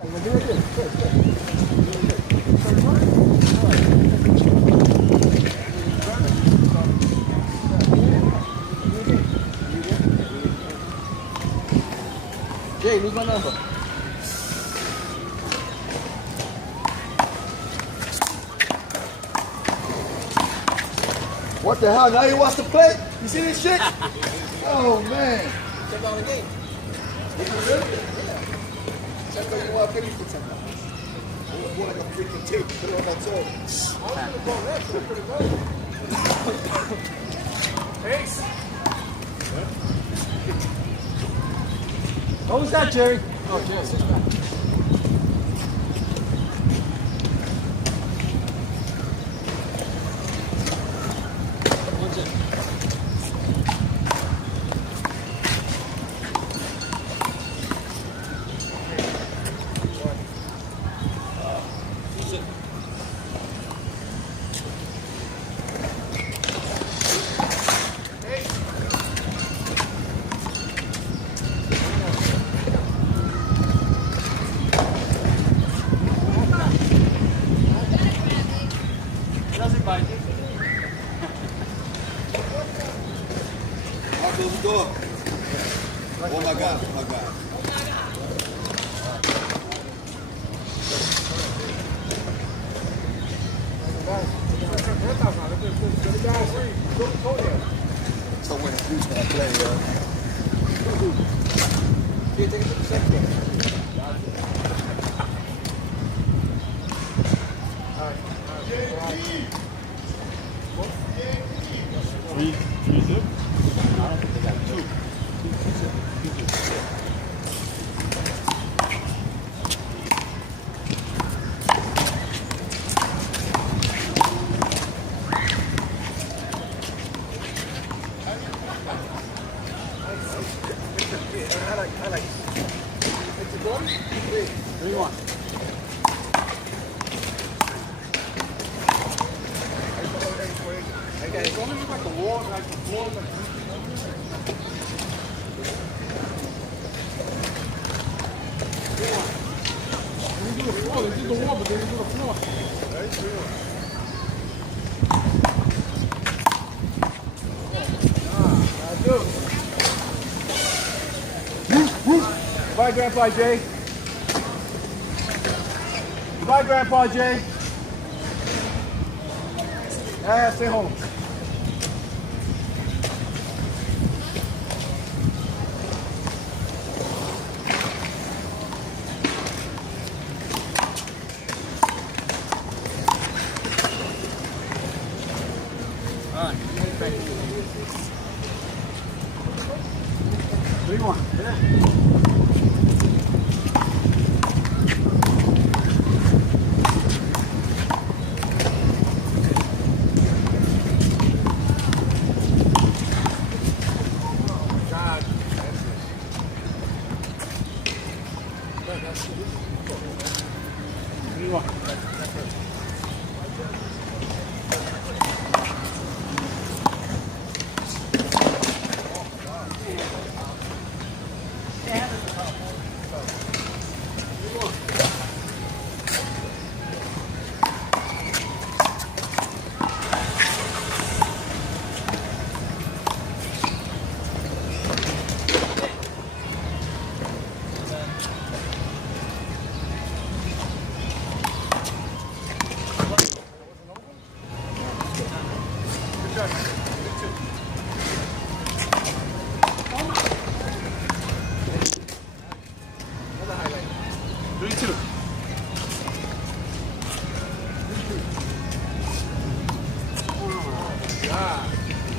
Jay, lose my number. What the hell? Now you watch the play? You see this shit? Oh man. Check out the game. Check out you want to for $10. More like a freaking tape. Put it on that toe. Peace. What was that, Jerry? Oh, Jerry. Close the door. Oh my God, oh my God. So when the future I play, yo. Can't take it to the second one. Three zip? I don't think they got two. I like. It's a one? 3-1. Okay, it's only like a wall, like the floor, like you do the floor, they do the wall, but they do the floor. Very true. Goodbye, Grandpa Jay. Goodbye, Grandpa Jay. Yeah, stay home. All right. 3-1. Yeah.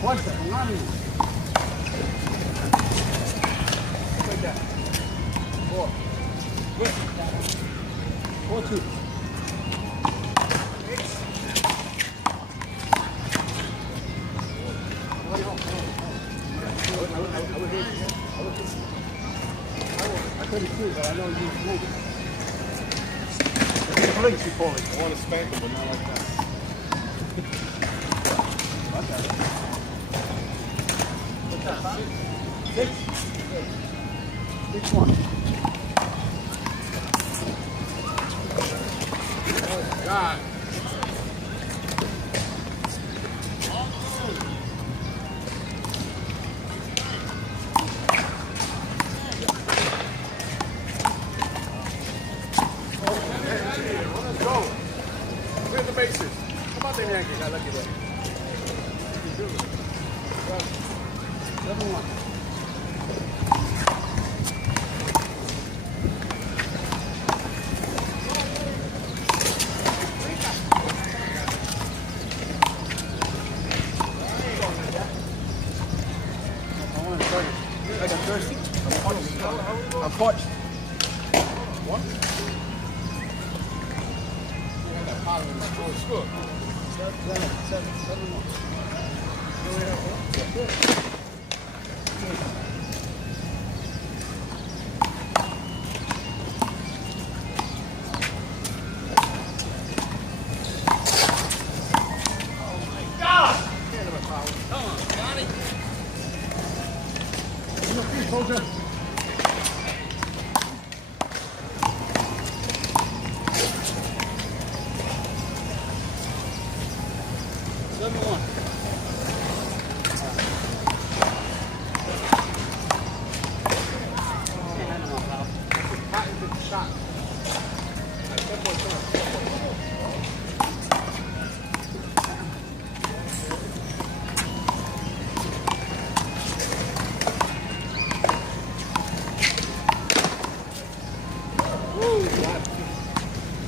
Fuerza, con ánimo. Like that. 4. Good. 4-2. I couldn't see, but I know you was moving. The police you call it. I want to spank him, but not like that. Six. 6-1. God. Let's go. Clear the bases. Come on, Yankees. I like it. 7-1. I got thirsty. I'm parched. What? It's good. 7-1. Soldier.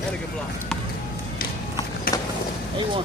And a good block. 8-1.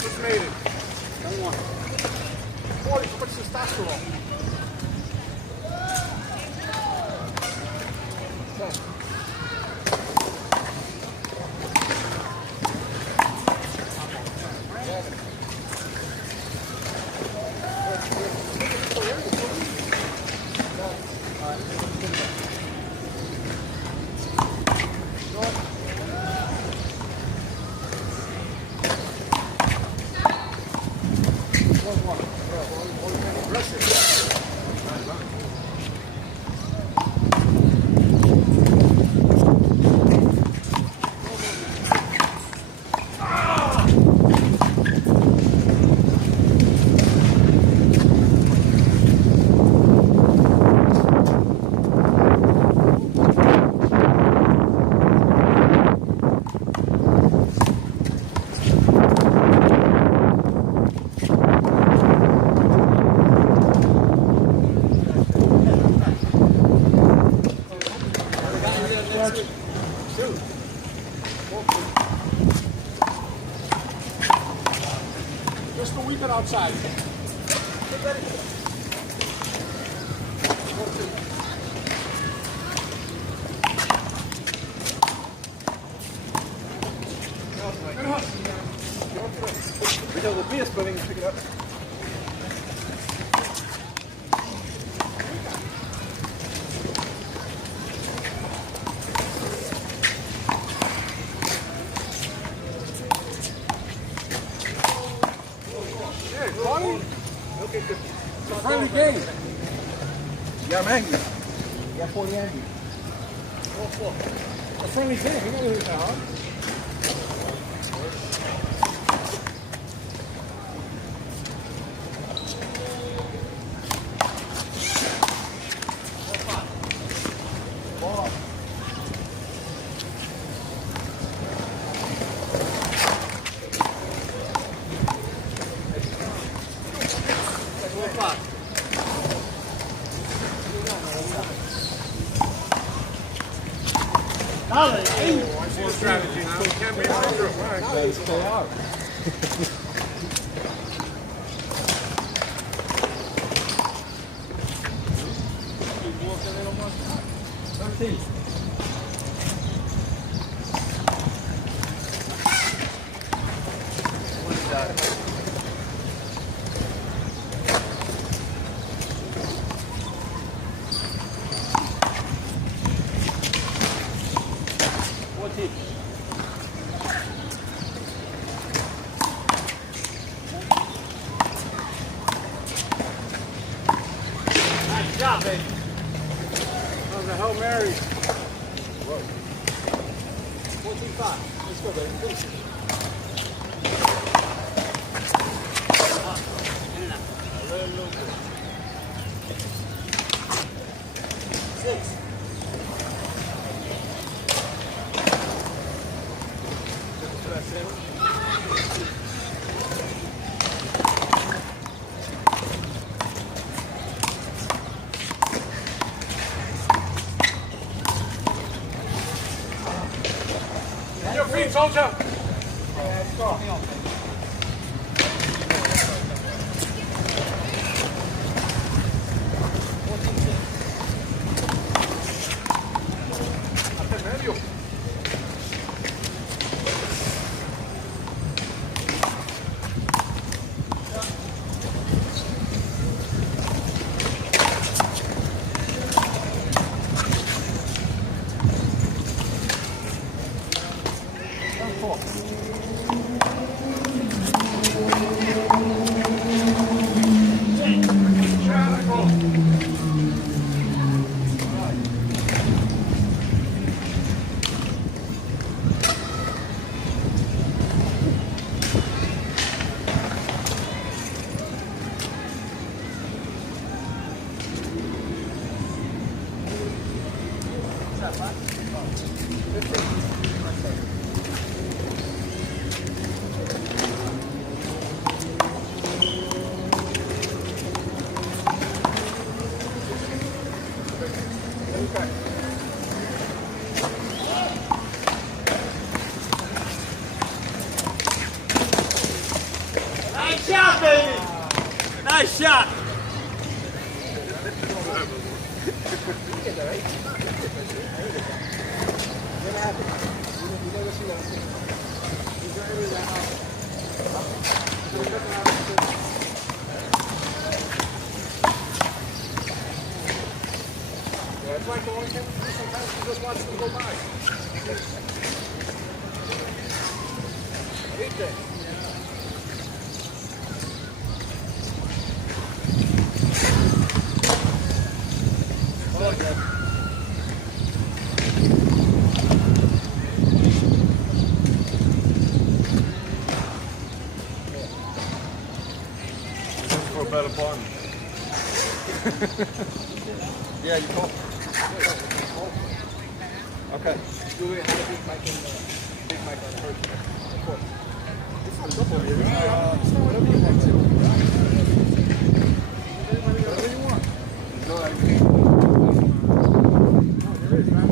Just made it. 40, so much testosterone. Just a weekend outside. We know the beer spilling and pick it up. Hey, Ronnie. Okay, good. It's a friendly game. Yeah, I'm angry. Yeah, 40 angry. A friendly game. You know what it's hard. Strategy now. Can't be a syndrome. Let's stay out. a Hail Mary. 14-5. Let's go, baby. Finish it. Six. On your feet, soldier. Hasta medio. Nice shot, baby! Nice shot! Yeah, it's like the one thing we do sometimes we just watch them go by. Eat that. For a better partner. Yeah, you call. Okay. Do it how to beat Mike and Big Mike on first. Of course. It's not double here. Whatever you want to. Whatever you want. No, I mean. No, there is. I'm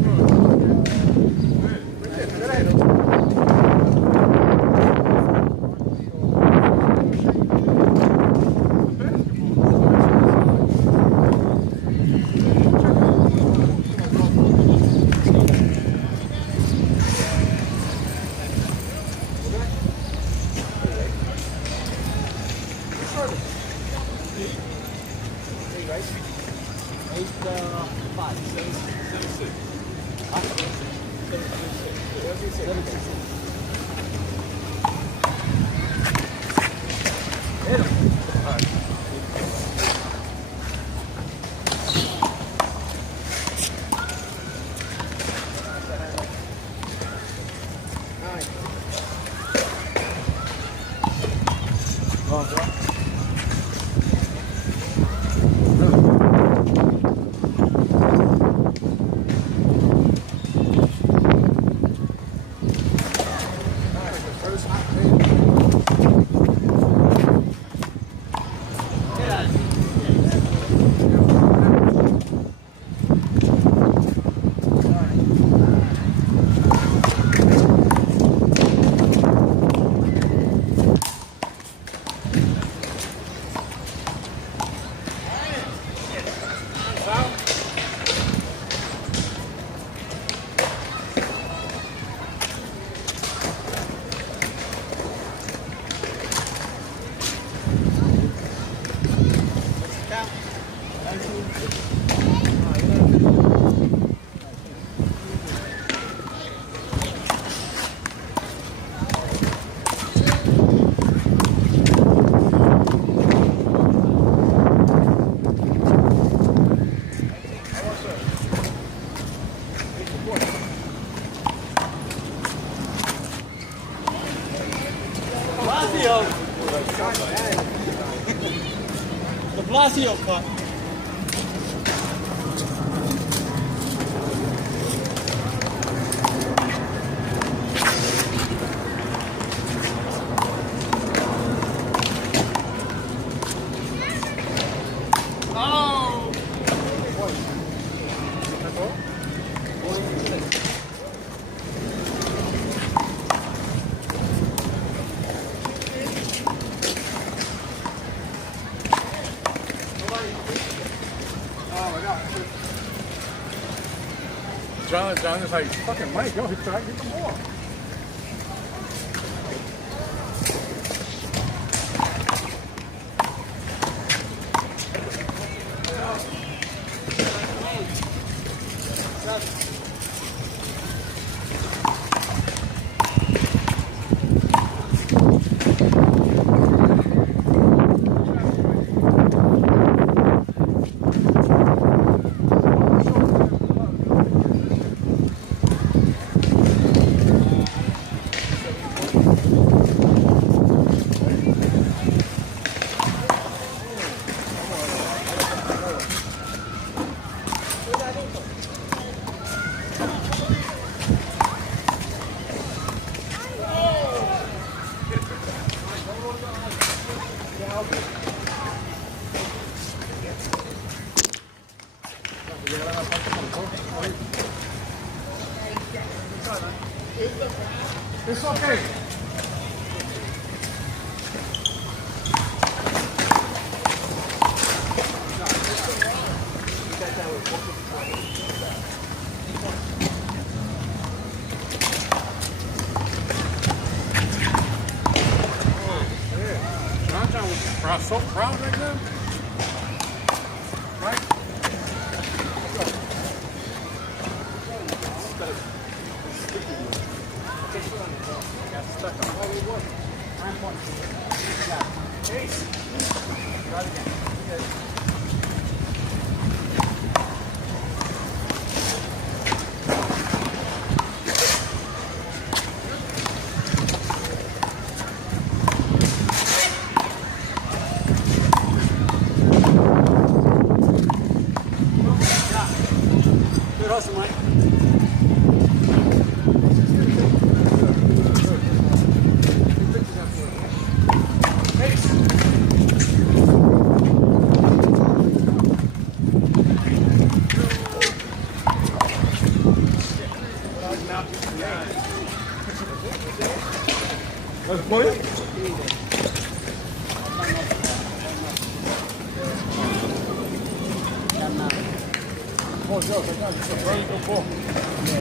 Classy up cut. Oh! John is like, fucking Mike, yo, he's trying to get the ball. It's okay. John was so proud right now. Right? Good hustle, Mike. Let's put it. Oh, Joe, that's a very good ball.